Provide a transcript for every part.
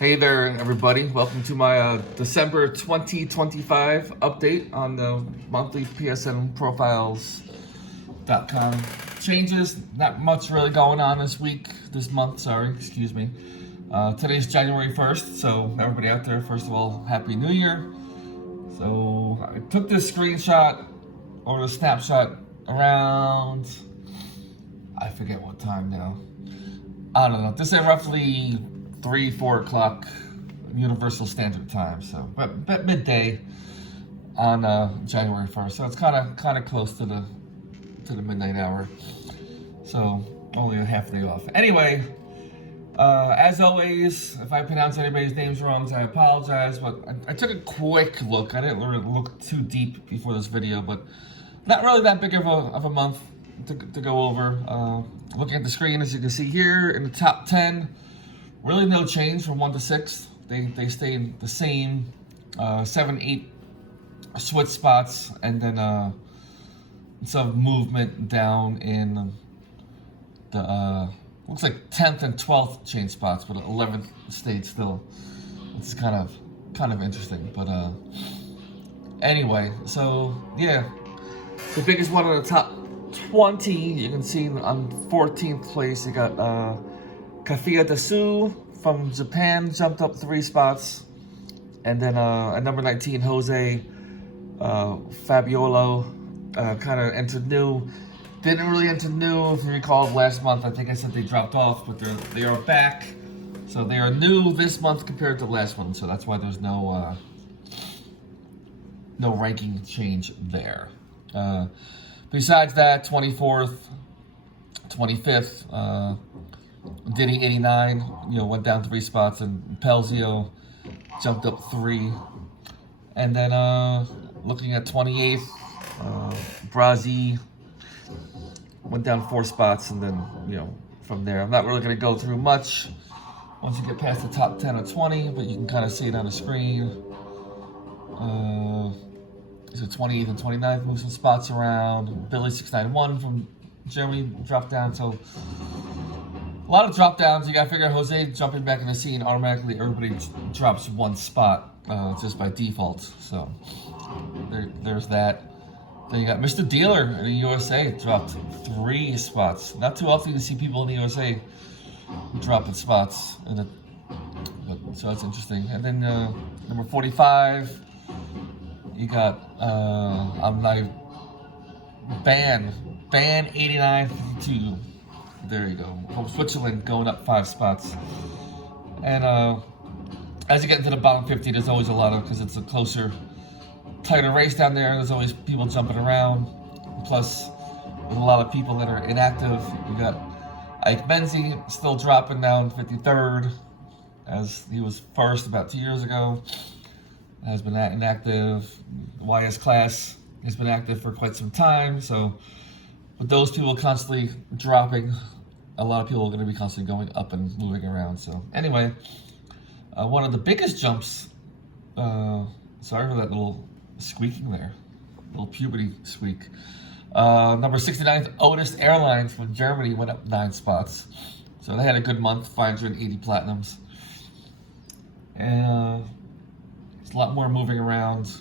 Hey there, everybody. Welcome to my December 2025 update on the monthly PSN profiles.com changes. Not much really going on this month, sorry, excuse me. Today's January 1st, so everybody out there, first of all, Happy New Year. So I took this screenshot or the snapshot around, I forget what time now. I don't know. This is roughly 3-4 o'clock Universal Standard Time, so but midday on January 1st. So it's kind of close to the midnight hour. So only a half day off. Anyway, as always, if I pronounce anybody's names wrong, I apologize. But I took a quick look. I didn't really look too deep before this video, but not really that big of a month to go over. Looking at the screen, as you can see here, in the top 10, really no change from 1 to 6. They stay in the same 7, 8 switch spots, and then some movement down in the looks like 10th and 12th change spots, but 11th stayed still. It's kind of interesting, but anyway, so yeah, the biggest one in the top 20, you can see on 14th place, you got Kafuya Desu from Japan, jumped up 3 spots. And then at number 19, Jose Fabiolo kind of entered new. Didn't really enter new, if you recall last month. I think I said they dropped off, but they are back. So they are new this month compared to last one. So that's why there's no ranking change there. Besides that, 24th, 25th, Diddy 89, went down 3 spots, and Pelzio jumped up 3. And then looking at 28th, Brazzi went down 4 spots, and then from there, I'm not really going to go through much once you get past the top 10 or 20, but you can kind of see it on the screen. So 28th and 29th move some spots around. Billy 691 from Germany dropped down. So a lot of drop downs. You gotta figure Jose jumping back in the scene, automatically everybody drops 1 spot just by default. So there's that. Then you got Mr. Dealer in the USA dropped 3 spots. Not too often you see people in the USA dropping spots so that's interesting. And then number 45. You got I'm not even Ban 8952. There you go. From Switzerland, going up 5 spots. And as you get into the bottom 50, there's always a lot of, because it's a closer, tighter race down there. There's always people jumping around. Plus, with a lot of people that are inactive, you got Ike Menzie still dropping down 53rd, as he was first about 2 years ago. Has been inactive. YS Class has been active for quite some time. So with those people constantly dropping, a lot of people are going to be constantly going up and moving around. So anyway, one of the biggest jumps, sorry for that little squeaking there, little puberty squeak. Number 69th, Otis Airlines from Germany went up 9 spots. So they had a good month, 580 platinums. And a lot more moving around.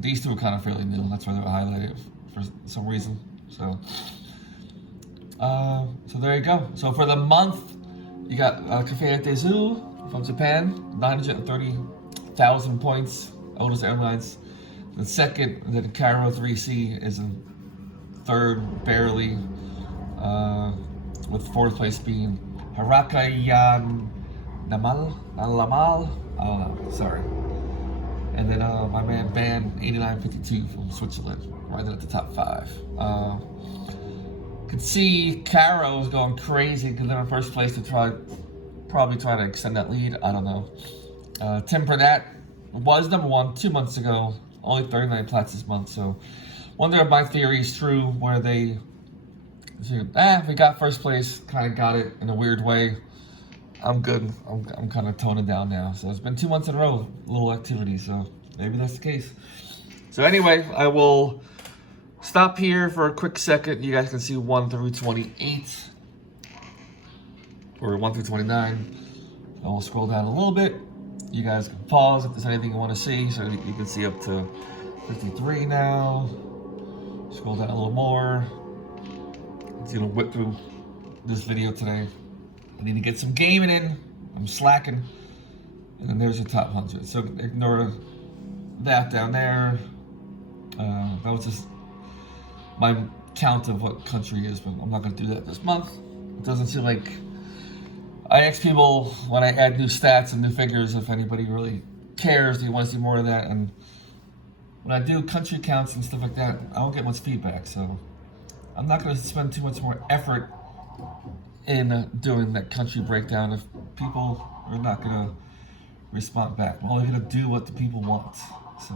These 2 are kind of fairly new. That's why they were highlighted for some reason. So there you go. So for the month, you got Kafuya Desu from Japan, 930,000 points. Otis Airlines. The second, and then Cairo 3C is in third, barely, with 4th place being Harakayan Lamal, sorry. And then my man Ban 8952 from Switzerland, right at the top 5. Could see Caro was going crazy because they're in first place to probably try to extend that lead. I don't know. Tim Burnett was number 1 2 months ago, only 39 plats this month. So wonder if my theory is true, where they we got first place, kind of got it in a weird way. I'm good. I'm kind of toning down now. So it's been 2 months in a row, little activity. So maybe that's the case. So anyway, I will stop here for a quick second. You guys can see 1 through 28. or 1 through 29. I will scroll down a little bit. You guys can pause if there's anything you want to see. So you can see up to 53 now. Scroll down a little more. It's gonna whip through this video today. I need to get some gaming in. I'm slacking. And then there's the top 100. So ignore that down there. That was just my count of what country is, but I'm not gonna do that this month. It doesn't seem like I ask people when I add new stats and new figures if anybody really cares. Do you want to see more of that? And when I do country counts and stuff like that, I don't get much feedback. So I'm not going to spend too much more effort in doing that country breakdown if people are not going to respond back. I'm only going to do what the people want. So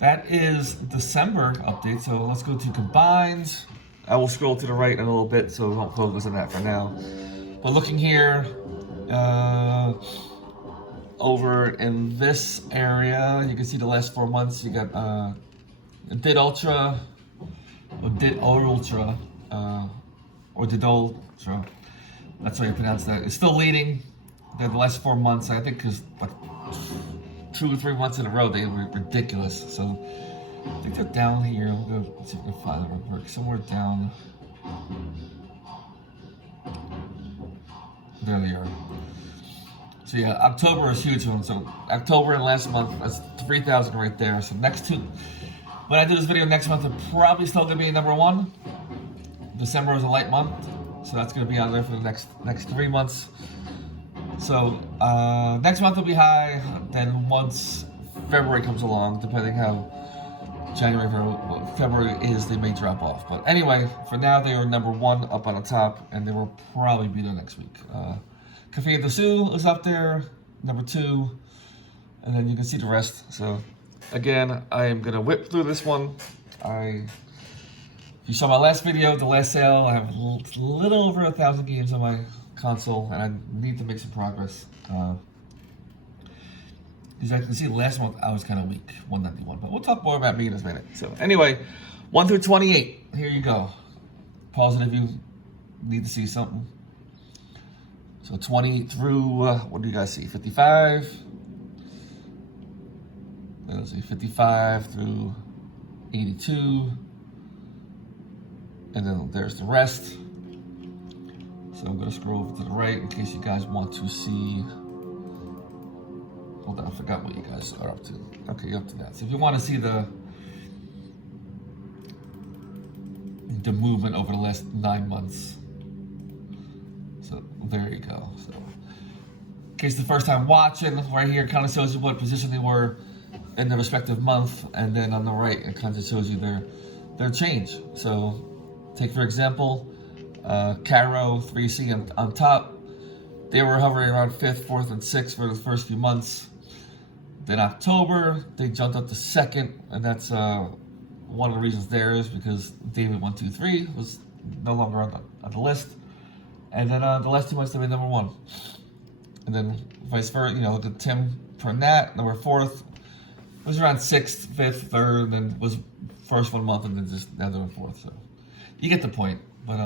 that is December update. So let's go to combines. I will scroll to the right in a little bit, so we won't focus on that for now. But looking here, over in this area, you can see the last 4 months. You got Did Ultra, or Did Ultra, or Did Ultra. That's how you pronounce that. It's still leading the last 4 months. I think because like 2 or 3 months in a row they were ridiculous. So I think they're down here. We'll go see if we can find them real quick. Somewhere down. There they are. So yeah, October is huge one. So October and last month, that's 3,000 right there. So next two, when I do this video next month, I'm probably still gonna be number 1. December is a light month, so that's gonna be on there for the next 3 months. So next month will be high. Then once February comes along, depending how January, February is, they may drop off. But anyway, for now they are number 1 up on the top, and they will probably be there next week. Cafe de Sioux is up there, number 2, and then you can see the rest. So again, I am gonna whip through this one. If you saw my last video, the last sale, I have a little over 1,000 games on my console, and I need to make some progress. As you can see, last month I was kind of weak, 191. But we'll talk more about me in a minute. So anyway, 1 through 28. Here you go. Pause it if you need to see something. So 20 through, what do you guys see? 55. Let's see, 55 through 82. And then there's the rest. So I'm going to scroll over to the right in case you guys want to see. Hold on, I forgot what you guys are up to. Okay, you're up to that. So if you want to see the movement over the last 9 months. So there you go. So in case the first time watching, right here kind of shows you what position they were in the respective month, and then on the right it kind of shows you their change. So take for example, Caro 3C on top. They were hovering around 5th, 4th, and 6th for the first few months. Then October, they jumped up to 2nd, and that's one of the reasons there is because David 123 was no longer on the list. And then the last 2 months they made number 1. And then vice versa, you know, look at Tim Pernat, number 4th, was around 6th, 5th, 3rd, and then was first 1 month, and then just now they're in 4th. So you get the point. But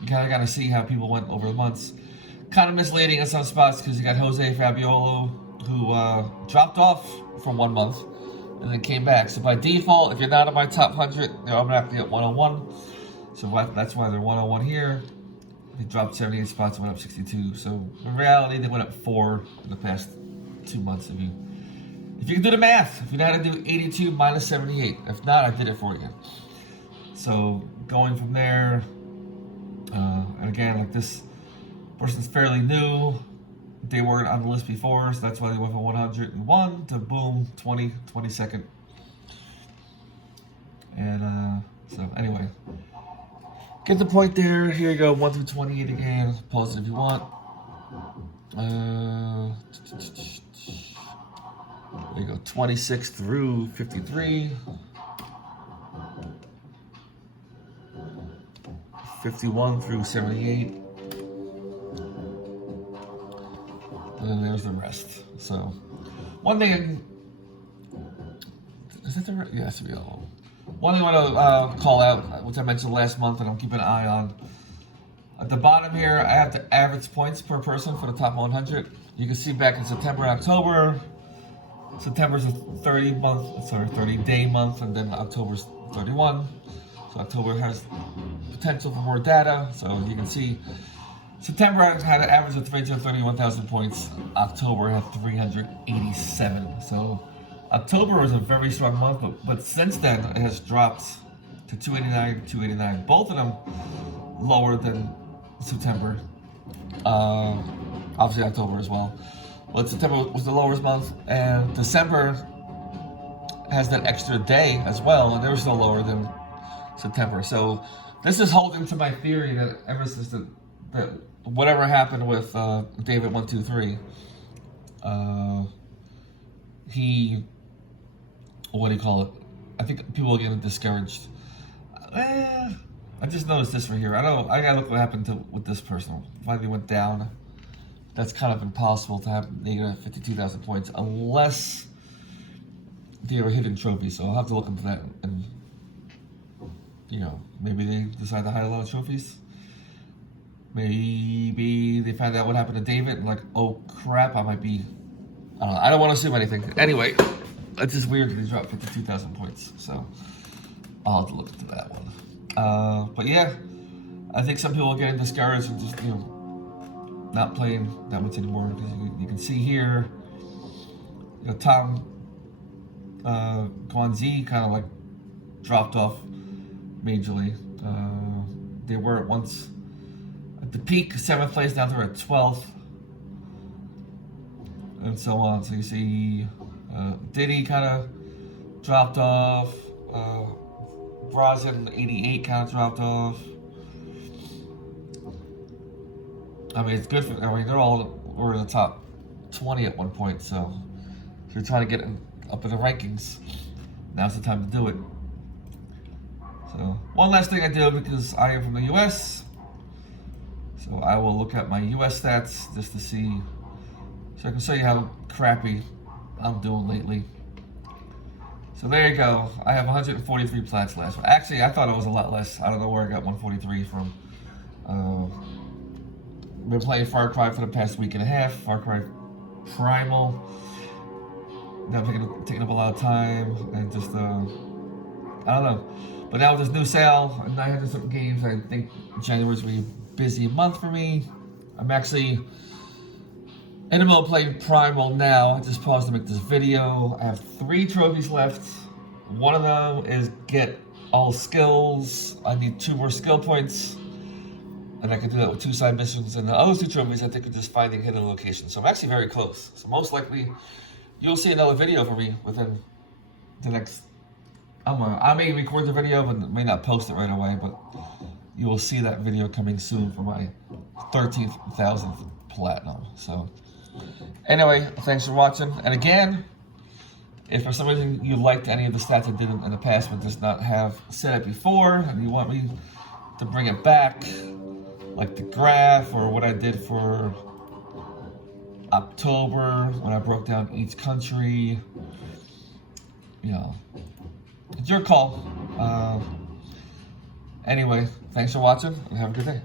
you kind of got to see how people went over the months. Kind of misleading in some spots because you got Jose Fabiolo, who dropped off for 1 month and then came back. So by default, if you're not in my top 100, they're automatically at 101. So that's why they're 101 here. They dropped 78 spots and went up 62. So in reality, they went up 4 in the past 2 months. If you can do the math, if you know how to do 82 minus 78. If not, I did it for you. So going from there, and again, like this person's fairly new. They weren't on the list before, so that's why they went from 101 to boom, 22nd. And so anyway, get the point there. Here you go, 1 through 28 again. Pause it if you want. There you go, 26 through 53. 51 through 78. And then there's the rest. So, one thing, is that the rest? Yeah, that should be all. One thing I want to call out, which I mentioned last month, and I'm keeping an eye on. At the bottom here, I have the average points per person for the top 100. You can see back in September and October. September's a 30-day month, and then October's 31. So October has potential for more data. So you can see September had an average of 331,000 points. October had 387. So October was a very strong month, but since then it has dropped to 289, 289. Both of them lower than September. Obviously October as well. But September was the lowest month, and December has that extra day as well, and they were still lower than September. So this is holding to my theory that ever since that whatever happened with David 123, he, what do you call it? I think people are getting discouraged. I just noticed this right here. I gotta look what happened with this person. Why they went down. That's kind of impossible to have negative 52,000 points unless they were hidden trophies. So I'll have to look into that, and maybe they decide to hide a lot of trophies. Maybe they find out what happened to David and like, oh crap, I might be. I don't know. I don't want to assume anything. Anyway, it's just weird that they dropped 52,000 points. So I'll have to look into that one. But yeah, I think some people are getting discouraged and just not playing that much anymore, because you can see here, Tom Guanzi kind of like dropped off majorly. They were at once at the peak 7th place, down to at 12th, and so on. So you see Diddy kind of dropped off, Brazin 88 kind of dropped off. I mean, it's good for. I mean, were in the top 20 at one point. So if you're trying to get up in the rankings, now's the time to do it. So one last thing I do, because I am from the U.S., so I will look at my U.S. stats just to see, so I can show you how crappy I'm doing lately. So there you go. I have 143 plats last week. Actually, I thought it was a lot less. I don't know where I got 143 from. Been playing Far Cry for the past week and a half. Far Cry Primal. Now taking up a lot of time, and just I don't know. But now with this new sale, 900 something games, I think January's gonna be a busy month for me. I'm actually in the middle of playing Primal now. I just paused to make this video. I have 3 trophies left. One of them is get all skills. I need 2 more skill points, and I can do that with 2 side missions. And the other 2 trophies I think are just finding hidden locations. So I'm actually very close. So most likely you'll see another video from me within the next. I may record the video, but may not post it right away. But you will see that video coming soon for my 13,000th platinum. So anyway, thanks for watching. And again, if for some reason you liked any of the stats I did in the past but does not have said it before, and you want me to bring it back, like the graph or what I did for October when I broke down each country, it's your call. Anyway, thanks for watching and have a good day.